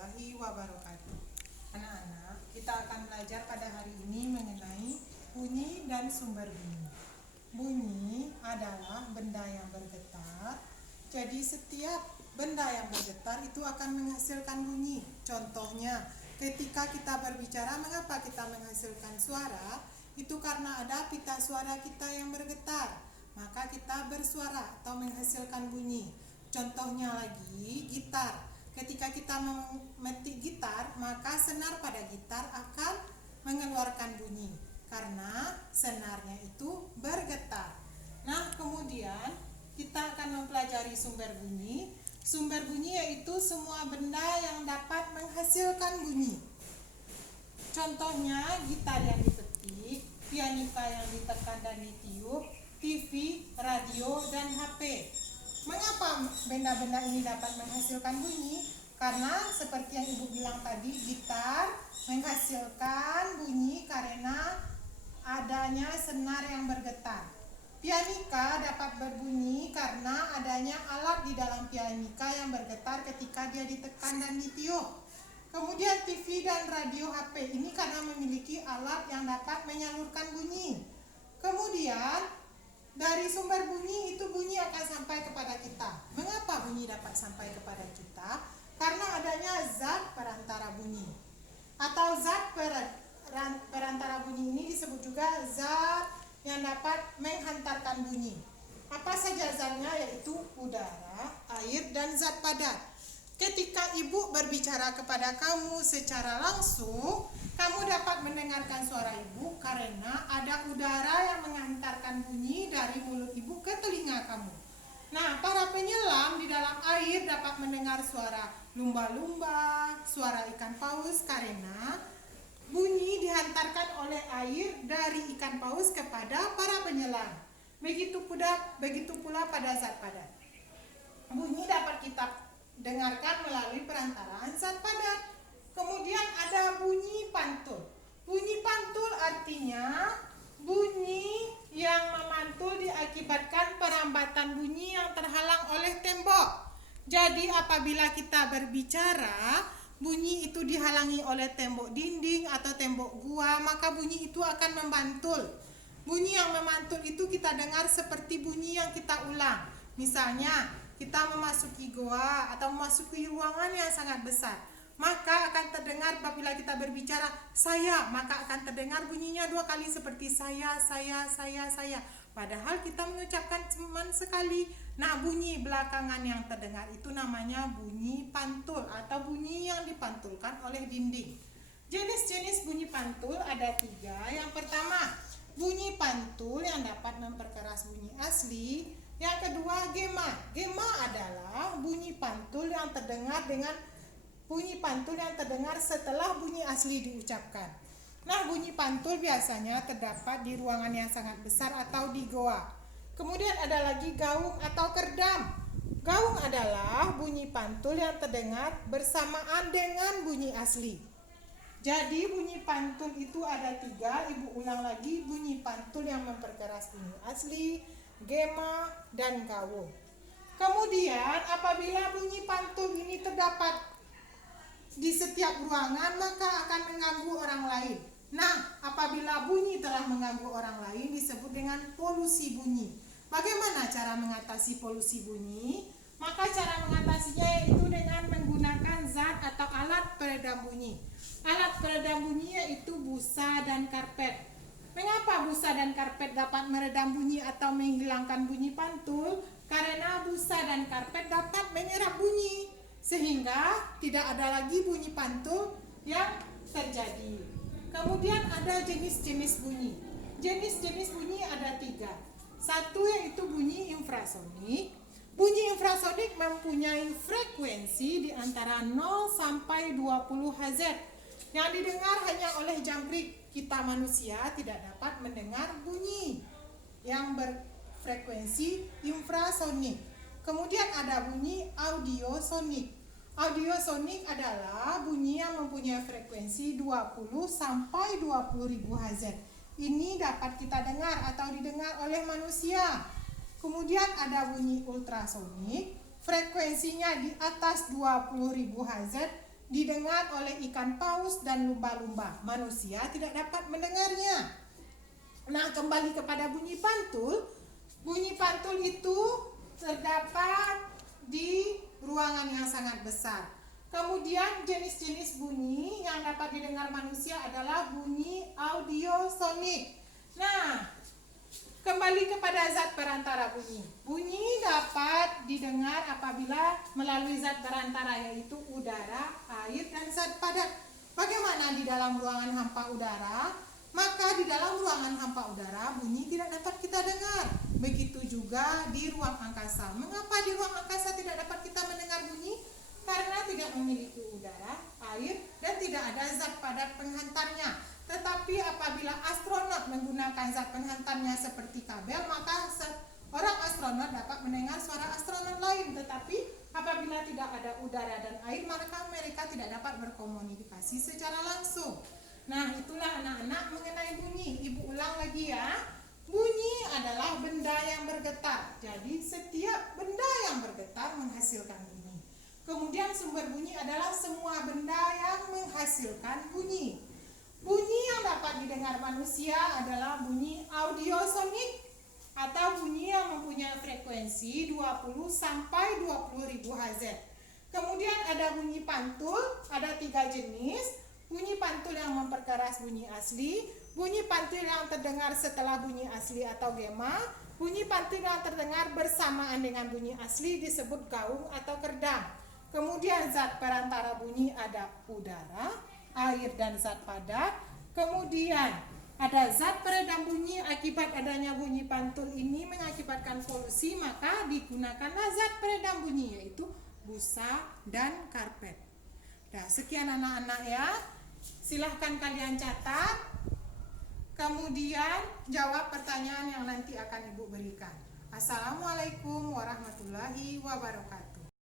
warahmatullahi wabarakatuh. Anak-anak, kita akan belajar pada hari ini mengenai bunyi dan sumber bunyi. Bunyi adalah benda yang bergetar. Jadi setiap benda yang bergetar itu akan menghasilkan bunyi. Contohnya, ketika kita berbicara, mengapa kita menghasilkan suara? Itu karena ada pita suara kita yang bergetar. Maka kita bersuara atau menghasilkan bunyi. Contohnya lagi, gitar. Ketika kita memetik gitar, maka senar pada gitar akan mengeluarkan bunyi karena senarnya itu bergetar. Nah, kemudian kita akan mempelajari sumber bunyi. Sumber bunyi yaitu semua benda yang dapat menghasilkan bunyi. Contohnya gitar yang dipetik, pianika yang ditekan dan ditiup, TV, radio, dan HP. Mengapa benda-benda ini dapat menghasilkan bunyi? Karena seperti yang Ibu bilang tadi, gitar menghasilkan bunyi karena adanya senar yang bergetar. Pianika dapat berbunyi karena adanya alat di dalam pianika yang bergetar ketika dia ditekan dan ditiup. Kemudian TV dan radio HP ini karena memiliki alat yang dapat menyalurkan bunyi. Kemudian dari sumber bunyi itu bunyi akan sampai kepada kita. Mengapa bunyi dapat sampai kepada kita? Karena adanya zat perantara bunyi. Atau zat perantara bunyi ini disebut juga zat yang dapat menghantarkan bunyi. Apa saja zatnya? Yaitu udara, air, dan zat padat. Ketika ibu berbicara kepada kamu secara langsung, kamu dapat mendengarkan suara ibu karena ada udara yang menghantarkan bunyi dari mulut ibu ke telinga kamu. Nah, para penyelam di dalam air dapat mendengar suara lumba-lumba, suara ikan paus karena bunyi dihantarkan oleh air dari ikan paus kepada para penyelam. Begitu pula pada zat padat. Bunyi dapat kita dengarkan melalui perantaraan zat padat. Kemudian ada bunyi pantul. Bunyi pantul artinya bunyi yang memantul diakibatkan perambatan bunyi yang terhalang oleh tembok. Jadi apabila kita berbicara, bunyi itu dihalangi oleh tembok dinding atau tembok gua, maka bunyi itu akan memantul. Bunyi yang memantul itu kita dengar seperti bunyi yang kita ulang. Misalnya, kita memasuki goa atau memasuki ruangan yang sangat besar, maka akan terdengar apabila kita berbicara saya, maka akan terdengar bunyinya 2 kali seperti saya. Padahal kita mengucapkan cuma sekali. Nah, bunyi belakangan yang terdengar itu namanya bunyi pantul atau bunyi yang dipantulkan oleh dinding. Jenis-jenis bunyi pantul ada 3. Yang pertama, bunyi pantul yang dapat memperkeras bunyi asli. Yang kedua, gema. Gema adalah bunyi pantul yang terdengar dengan bunyi pantul yang terdengar setelah bunyi asli diucapkan. Nah, bunyi pantul biasanya terdapat di ruangan yang sangat besar atau di goa. Kemudian ada lagi gaung atau kerdam. Gaung adalah bunyi pantul yang terdengar bersamaan dengan bunyi asli. Jadi bunyi pantul itu ada 3. Ibu ulang lagi, bunyi pantul yang memperkeras bunyi asli, gema, dan gaung. Kemudian apabila bunyi pantul ini terdapat di setiap ruangan, maka akan mengganggu orang lain. Nah, apabila bunyi telah mengganggu orang lain disebut dengan polusi bunyi. Bagaimana cara mengatasi polusi bunyi? Maka cara mengatasinya yaitu dengan menggunakan zat atau alat peredam bunyi. Alat peredam bunyi yaitu busa dan karpet. Mengapa busa dan karpet dapat meredam bunyi atau menghilangkan bunyi pantul? Karena busa dan karpet dapat menyerap bunyi, sehingga tidak ada lagi bunyi pantul yang terjadi. Kemudian ada jenis-jenis bunyi. Jenis-jenis bunyi ada 3. 1 yaitu bunyi infrasonik. Bunyi infrasonik mempunyai frekuensi di antara 0 sampai 20 Hz. Yang didengar hanya oleh jangkrik. Kita manusia tidak dapat mendengar bunyi yang berfrekuensi infrasonik. Kemudian ada bunyi audiosonik. Audiosonik adalah bunyi yang mempunyai frekuensi 20 sampai 20.000 Hz. Ini dapat kita dengar atau didengar oleh manusia. Kemudian ada bunyi ultrasonik, frekuensinya di atas 20.000 Hz didengar oleh ikan paus dan lumba-lumba. Manusia tidak dapat mendengarnya. Nah, kembali kepada bunyi pantul. Bunyi pantul itu terdapat di ruangan yang sangat besar. Kemudian jenis-jenis bunyi yang dapat didengar manusia adalah bunyi audiosonik. Nah, kembali kepada zat perantara bunyi. Bunyi dapat didengar apabila melalui zat perantara, yaitu udara, air, dan zat padat. Bagaimana di dalam ruangan hampa udara? Maka di dalam ruangan hampa udara bunyi tidak dapat kita dengar. Begitu juga di ruang angkasa. Mengapa di ruang angkasa tidak dapat kita mendengar bunyi? Karena tidak memiliki udara, air, dan tidak ada zat padat penghantarnya. Tetapi apabila astronot menggunakan zat penghantarnya seperti kabel, maka orang astronot dapat mendengar suara astronot lain. Tetapi apabila tidak ada udara dan air, maka mereka tidak dapat berkomunikasi secara langsung. Nah, itulah anak-anak mengenai bunyi. Ibu ulang lagi ya. Bunyi adalah benda yang bergetar. Jadi setiap benda yang bergetar menghasilkan bunyi. Kemudian sumber bunyi adalah semua benda yang menghasilkan bunyi. Bunyi yang dapat didengar manusia adalah bunyi audiosonik atau bunyi yang mempunyai frekuensi 20 sampai 20.000 Hz. Kemudian ada bunyi pantul, ada 3 jenis. Bunyi pantul yang memperkeras bunyi asli, bunyi pantul yang terdengar setelah bunyi asli atau gema, bunyi pantul yang terdengar bersamaan dengan bunyi asli disebut gaung atau kerdam. Kemudian zat perantara bunyi ada udara, air, dan zat padat. Kemudian ada zat peredam bunyi. Akibat adanya bunyi pantul ini mengakibatkan polusi, maka digunakanlah zat peredam bunyi, yaitu busa dan karpet. Nah, sekian anak-anak ya. Silahkan kalian catat, kemudian jawab pertanyaan yang nanti akan Ibu berikan. Assalamualaikum warahmatullahi wabarakatuh.